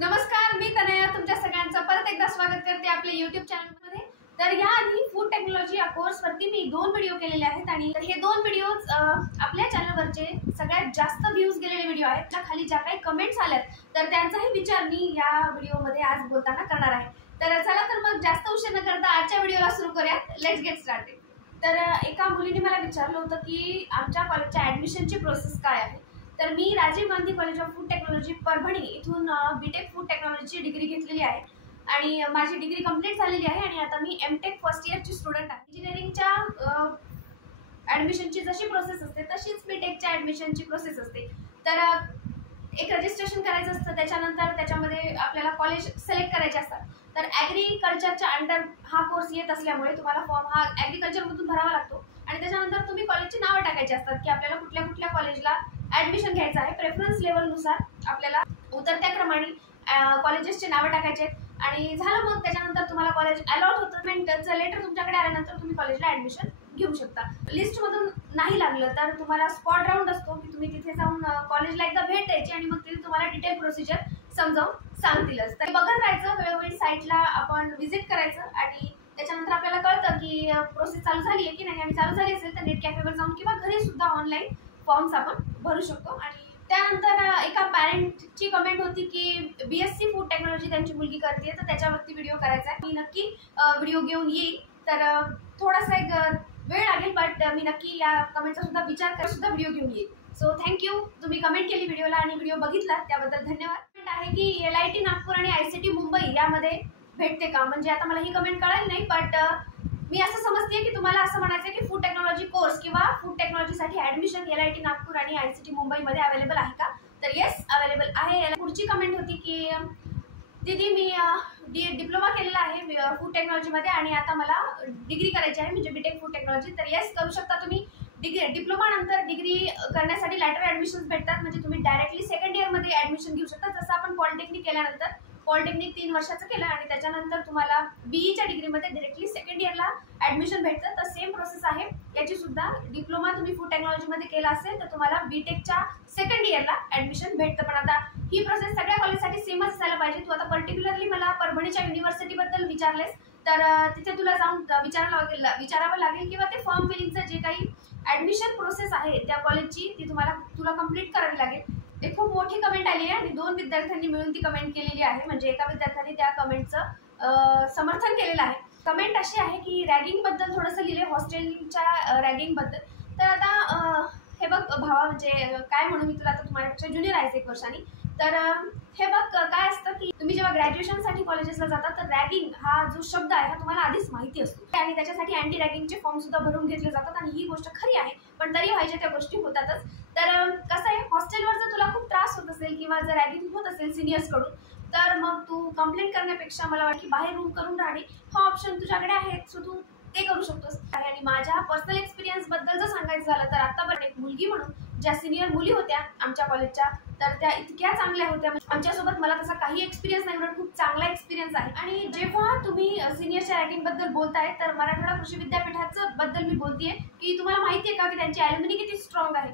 नमस्कार, मी तनया तुमच्या सगळ्यांचं परत एकदा स्वागत करते आपल्या YouTube चॅनलमध्ये। तर याआधी फूड टेक्नॉलॉजी या कोर्सवरती मी 2 व्हिडिओ केलेले आहेत आणि हे 2 व्हिडिओज आपल्या चॅनलवरचे सगळ्यात जास्त व्ह्यूज गेलेले व्हिडिओ आहेत। त्या खाली ज्या काही कमेंट्स आल्यात तर त्यांचाही विचार मी या व्हिडिओमध्ये आज बोलताना करणार आहे। तर चला तर मग जास्त उशीर न करता आजच्या व्हिडिओला सुरू करूयात। Let's get started. तर एका मुलीने मला विचारलं होतं की आमच्या कॉलेजच्या ॲडमिशनची प्रोसेस काय आहे। तर मी Rajiv Gandhi college of food technology Parbhani इथून बीटेक फूड टेक्नॉलॉजीची डिग्री घेतलेली आहे आणि माझी डिग्री कंप्लीट झालेली आहे आणि आता मी एमटेक फर्स्ट इयरची स्टुडंट आहे। इंजिनिअरिंगच्या ॲडमिशनची जशी प्रोसेस असते तशीच बीटेकच्या ॲडमिशनची प्रोसेस असते। तर एक रजिस्ट्रेशन करायचं असतं, त्याच्यानंतर त्याच्यामध्ये आपल्याला कॉलेज सिलेक्ट करायचे असतात। तर ॲग्रिकल्चरच्या अंडर हा कोर्स येत असल्यामुळे तुम्हाला फॉर्म हा ॲग्रिकल्चरमधून भरावा लागतो आणि त्याच्यानंतर तुम्ही कॉलेजची नावं टाकायची असतात की आपल्याला कुठल्या कुठल्या कॉलेजला ॲडमिशन घ्यायचं आहे। प्रेफरन्स लेवलनुसार आपल्याला उतरत्या क्रमाने कॉलेजेसचे नावं टाकायचे आणि झालं मग त्याच्यानंतर तुम्हाला कॉलेज अलॉट होतं। त्याचं लेटर तुमच्याकडे आल्यानंतर तुम्ही कॉलेजला ॲडमिशन घेऊ शकता। लिस्टमधून नाही लागलं तर तुम्हाला स्पॉट राऊंड असतो की तुम्ही तिथे जाऊन कॉलेजला एकदा भेट द्यायची आणि मग तिथे तुम्हाला डिटेल प्रोसिजर समजावून सांगतीलच। तर बघत राहायचं, वेळोवेळी साईटला आपण व्हिजिट करायचं आणि त्याच्यानंतर आपल्याला कळतं की प्रोसेस चालू झाली आहे की नाही आणि चालू झाली असेल तर नेट कॅफेवर जाऊन किंवा घरी सुद्धा ऑनलाईन फॉर्म्स आपण भरू शकतो। आणि त्यानंतर एका पॅरेंटची कमेंट होती की BSc फूड टेक्नॉलॉजी त्यांची मुलगी करते तर त्याच्यावरती व्हिडिओ करायचा आहे। मी नक्की व्हिडिओ घेऊन येईल। तर थोडासा एक वेळ लागेल बट मी नक्की या कमेंटचा सुद्धा विचार करत सुद्धा व्हिडिओ घेऊन येईल। सो थँक्यू, तुम्ही कमेंट केली व्हिडिओला आणि व्हिडिओ बघितला त्याबद्दल धन्यवाद। कमेंट आहे की LIT नागपूर आणि ICT मुंबई यामध्ये भेटते का, म्हणजे आता मला ही कमेंट कळाली नाही बट मी असं समजते की तुम्हाला असं म्हणायचं की फूड टेक्नॉलॉजी कोर्स किंवा फूड टेक्नॉलॉजीसाठी ॲडमिशन LIT नागपूर आणि ICT मुंबईमध्ये अवेलेबल आहे का। तर येस, अवेलेबल आहे। पुढची कमेंट होती की दीदी मी डिप्लोमा केलेला आहे फूड टेक्नॉलॉजीमध्ये आणि आता मला डिग्री करायची आहे म्हणजे बीटेक फूड टेक्नॉलॉजी। तर येस, करू शकता तुम्ही। डिप्लोमा नंतर डिग्री करण्यासाठी लॅटर ॲडमिशन्स भेटतात, म्हणजे तुम्ही डायरेक्टली सेकंड इयरमध्ये ॲडमिशन घेऊ शकता। जसं आपण पॉलिटेक्निक केल्यानंतर पॉलिटेक्निक 3 वर्षाचं केलं आणि त्याच्यानंतर तुम्हाला BEच्या डिग्रीमध्ये डायरेक्टली सेकंड इयरला ॲडमिशन भेटतं। तर सेम प्रोसेस आहे याची सुद्धा। डिप्लोमा तुम्ही फूड टेक्नॉलॉजीमध्ये केला असेल तर तुम्हाला बीटेकच्या सेकंड इयरला ॲडमिशन भेटतं। पण आता ही प्रोसेस सगळ्या कॉलेजसाठी सेमच असायला पाहिजे। तू आता पर्टिक्युलरली मला परभणीच्या युनिव्हर्सिटीबद्दल विचारलेस तर तिथे तुला जाऊन विचारावं लागेल किंवा ते फॉर्म फिलिंगचं जे काही ॲडमिशन प्रोसेस आहे त्या कॉलेजची ती तुला कंप्लीट करावी लागेल। एक खूप मोठी कमेंट आली आहे आणि 2 विद्यार्थ्यांनी मिळून ती कमेंट केलेली आहे, म्हणजे एका विद्यार्थ्याने त्या कमेंटचं समर्थन केलेलं आहे। कमेंट अशी आहे की रॅगिंगबद्दल थोडंसं लिहिले, हॉस्टेलच्या रॅगिंगबद्दल। तर आता हे बघ भावा, म्हणजे काय म्हणू मी तुला, आता तुम्हालापेक्षा ज्युनियर आहेस 1 वर्षांनी। तर हे बघ काय असतं की तुम्ही जेव्हा ग्रॅज्युएशनसाठी कॉलेजेसला जाता तर रॅगिंग हा जो शब्द आहे हा तुम्हाला आधीच माहिती असतो आणि त्याच्यासाठी अँटी रॅगिंगचे फॉर्म सुद्धा भरून घेतले जातात आणि ही गोष्ट खरी आहे, पण तरी व्हायच्या त्या गोष्टी होतातच। तर कसं आहे, हॉस्टेलवर जर तुला खूप त्रास होत असेल किंवा जर रॅगिंग होत असेल सिनियर्सकडून तर मग तू कंप्लेंट करण्यापेक्षा मला वाटतं की बाहेर रूम करून राहणे हा ऑप्शन तुझ्याकडे आहे, सो तू ते करू शकतोस। आणि माझ्या पर्सनल एक्सपिरियन्सबद्दल जर सांगायचं झालं तर आतापर्यंत एक मुलगी म्हणून ज्या सिनियर मुली होत्या आमच्या कॉलेजच्या तर त्या इतक्या चांगल्या होत्या, आमच्यासोबत मला तसा काही एक्सपिरियन्स नाही पण खूप चांगला एक्सपिरियन्स आहे। आणि जेव्हा तुम्ही सिनियरच्या रॅगिंगबद्दल बोलताय तर मराठवाडा कृषी विद्यापीठाचं बद्दल मी बोलतेय की तुम्हाला माहिती आहे का की त्यांची ॲल्युमिनी किती स्ट्रॉंग आहे।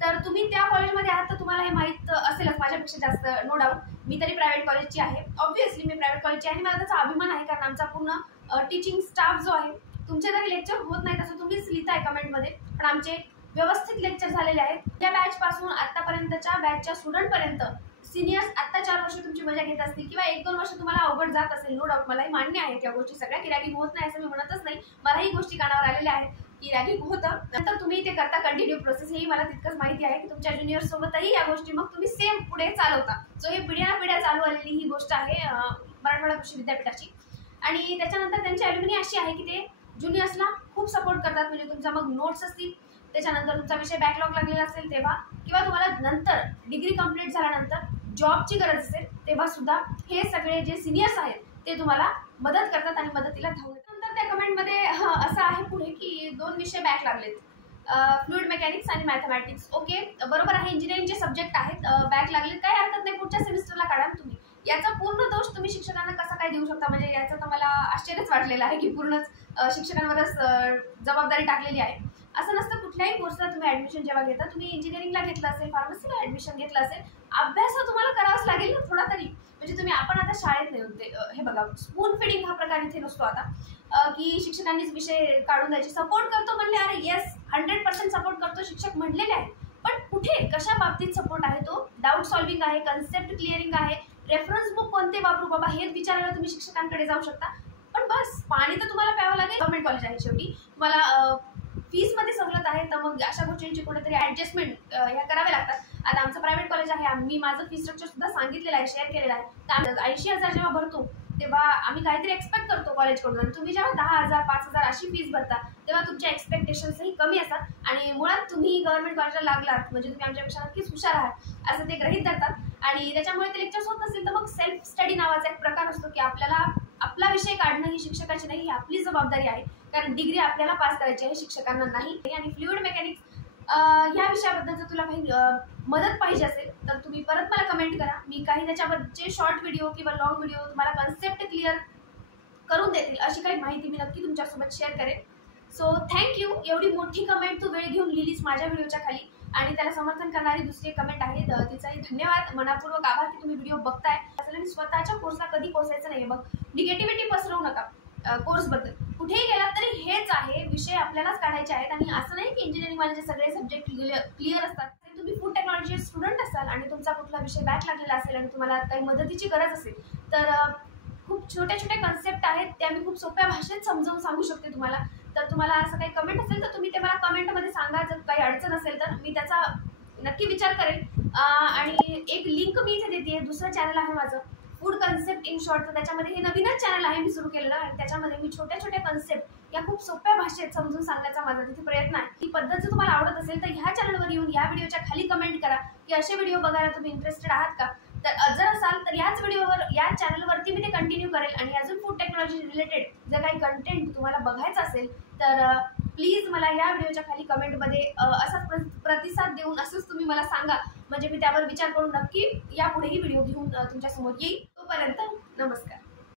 तर तुम्ही त्या कॉलेजमध्ये आहात तर तुम्हाला हे माहीत असेलच माझ्यापेक्षा जास्त, नो डाऊट। मी तरी प्रायव्हेट कॉलेजची आहे, ऑब्व्हियसली मी प्रायव्हेट कॉलेजची आहे आणि मला त्याचा अभिमान आहे कारण आमचा पूर्ण टीचिंग स्टाफ जो आहे, तुमचे जरी लेक्चर होत नाही तसं तुम्हीच लिहिताय कमेंटमध्ये, पण आमचे व्यवस्थित लेक्चर झालेले आहेत। त्या बॅचपासून आत्तापर्यंतच्या बॅचच्या स्टुडंटपर्यंत सिनियर्स आत्ता 4 वर्ष तुमची मजा घेत असतील किंवा 1-2 वर्ष तुम्हाला अवघड जात असेल, नो डाऊट। मलाही मान्य आहे त्या गोष्टी सगळ्या की रॅगिंग होत नाही असं मी म्हणतच नाही, मलाही गोष्टी कानावर आलेल्या आहेत की रॅगिंग होतं। नंतर तुम्ही ते करता कंटिन्यू प्रोसेस, हेही मला तितकंच माहिती आहे की तुमच्या ज्युनियर सोबतही या गोष्टी मग तुम्ही सेम पुढे चालवता। सो हे पिढ्यानपिढ्या चालू आलेली ही गोष्ट आहे मराठवाडा कृषी विद्यापीठाची। आणि त्याच्यानंतर त्यांची ॲल्युमिनी अशी आहे की ते ज्युनियर्सला खूप सपोर्ट करतात, म्हणजे तुमचा मग नोट्स असतील, त्याच्यानंतर तुमचा विषय बॅकलॉग लागलेला असेल तेव्हा किंवा तुम्हाला नंतर डिग्री कंप्लीट झाल्यानंतर जॉबची गरज असेल तेव्हा सुद्धा हे सगळे जे सिनियर्स आहेत ते तुम्हाला मदत करतात आणि मदतीला धावतात। नंतर त्या कमेंटमध्ये असं आहे पुढे की 2 विषय बॅक लागलेत, फ्लुइड मेकॅनिक्स आणि मॅथमॅटिक्स। ओके, बरोबर आहे, इंजिनिअरिंगचे सब्जेक्ट आहेत, बॅक लागलेत, काही हरकत नाही, पुढच्या सेमिस्टरला काढा तुम्ही। याचा पूर्ण दोष तुम्ही शिक्षकांना कसा काय देऊ शकता, म्हणजे याचं तर मला आश्चर्यच वाटलेलं आहे की पूर्णच शिक्षकांवरच जबाबदारी टाकलेली आहे। असं नसतं, कुठल्याही कोर्सला तुम्ही ॲडमिशन जेव्हा घेता, तुम्ही इंजिनिअरिंगला घेतलं असेल, फार्मसीला ॲडमिशन घेतलं असेल, अभ्यास तुम्हाला करावाच लागेल ना थोडा तरी। म्हणजे तुम्ही आपण आता शाळेत नाही होते, हे बघा स्पून फिडिंग हा प्रकार इथे नसतो आता, की शिक्षकांनीच विषय काढून द्यायचे. सपोर्ट करतो म्हणले, अरे येस 100% सपोर्ट करतो शिक्षक म्हणलेले आहे, पण कुठे कशा बाबतीत सपोर्ट आहे? तो डाऊट सॉल्विंग आहे, कन्सेप्ट क्लिअरिंग आहे, रेफरन्स बुक कोणते वापरू बाबा हेच विचारायला तुम्ही शिक्षकांकडे जाऊ शकता. पण बस पाणी तर तुम्हाला प्यावं लागेल. गव्हर्नमेंट कॉलेज आहे शेवटी, तुम्हाला फीसमध्ये सवलत आहे, तर मग अशा गोष्टींची कुठेतरी ॲडजस्टमेंट ह्या कराव्या लागतात. आता आमचं प्रायव्हेट कॉलेज आहे, आम्ही माझं फी स्ट्रक्चर सुद्धा सांगितलेलं आहे, शेअर केलेलं आहे. तर 80,000 जेव्हा भरतो तेव्हा आम्ही काहीतरी एक्सपेक्ट करतो कॉलेजकडून, आणि तुम्ही जेव्हा 10,000 5,000 अशी फीस भरता तेव्हा तुमच्या एक्सपेक्टेशन्सही कमी असतात, आणि मुळात तुम्ही गव्हर्नमेंट कॉलेजला लागलात म्हणजे तुम्ही आमच्यापेक्षा नक्कीच हुशार आहात असं ते गृहीत धरतात. आणि त्याच्यामुळे ते लेक्चर्स होत नसेल तर मग सेल्फ स्टडी नावाचा एक प्रकार असतो, की आपल्याला आपला विषय काढणं ही शिक्षकाची नाही, ही आपली जबाबदारी आहे, कारण डिग्री आपल्याला पास करायची आहे, शिक्षकांना नाही. आणि फ्लुइड मेकॅनिक्स ह्या विषयाबद्दल जर तुला काही मदत पाहिजे असेल तर तुम्ही परत मला कमेंट करा. मी काही त्याच्याबद्दलचे शॉर्ट व्हिडिओ किंवा लॉंग व्हिडिओ तुम्हाला कन्सेप्ट क्लिअर करून देतील अशी काही माहिती मी नक्की तुमच्यासोबत शेअर करेन. So thank you. एवढी मोठी कमेंट तू वेळ घेऊन लिहिलीस माझ्या व्हिडिओच्या खाली, आणि त्याला समर्थन करणारी दुसरी कमेंट आहे, तिचाही धन्यवाद, मनापूर्वक आभार की तुम्ही व्हिडिओ बघताय. आणि स्वतःच्या कोर्सला कधी पोचायचं नाही बघ, निगेटिव्हिटी पसरवू नका कोर्सबद्दल. कुठेही गेलात तरी हेच आहे, विषय आपल्यालाच काढायचे आहेत. आणि असं नाही की इंजिनिअरिंग वाले सगळे सब्जेक्ट क्लिअर असतात. तुम्ही फूड टेक्नॉलॉजी स्टुडंट असाल आणि तुमचा कुठला विषय बॅक लागलेला असेल आणि तुम्हाला काही मदतीची गरज असेल तर खूप छोटे छोटे कन्सेप्ट आहेत, ते आम्ही खूप सोप्या भाषेत समजावून सांगू शकते तुम्हाला. तर तुम्हाला असं काही कमेंट असेल तर तुम्ही ते मला कमेंटमध्ये सांगा. जर काही अडचण असेल तर मी त्याचा नक्की विचार करेन. आणि एक लिंक मी इथे देते, दुसरं चॅनल आहे माझं फूड कन्सेप्ट इन शॉर्ट, तर त्याच्यामध्ये हे नवीनच चॅनल आहे मी सुरू केलेलं, आणि त्याच्यामध्ये मी छोट्या छोट्या कन्सेप्ट या खूप सोप्या भाषेत समजून सांगण्याचा माझा तिथे प्रयत्न आहे. ही पद्धत जर तुम्हाला आवडत असेल तर ह्या चॅनलवर येऊन या व्हिडिओच्या खाली कमेंट करा की असे व्हिडिओ बघायला तुम्ही इंटरेस्टेड आहात का. तर जर असाल तर याच व्हिडिओवर या चॅनलवरती मी ते कंटिन्यू करेल. आणि अजून फूड टेक्नॉलॉजी रिलेटेड जर काही कंटेंट तुम्हाला बघायचं असेल तर प्लीज मला या व्हिडिओच्या खाली कमेंटमध्ये असाच प्रतिसाद देऊन असंच तुम्ही मला सांगा, म्हणजे मी त्यावर विचार करून नक्की यापुढेही व्हिडिओ घेऊन तुमच्यासमोर येईल. तोपर्यंत नमस्कार.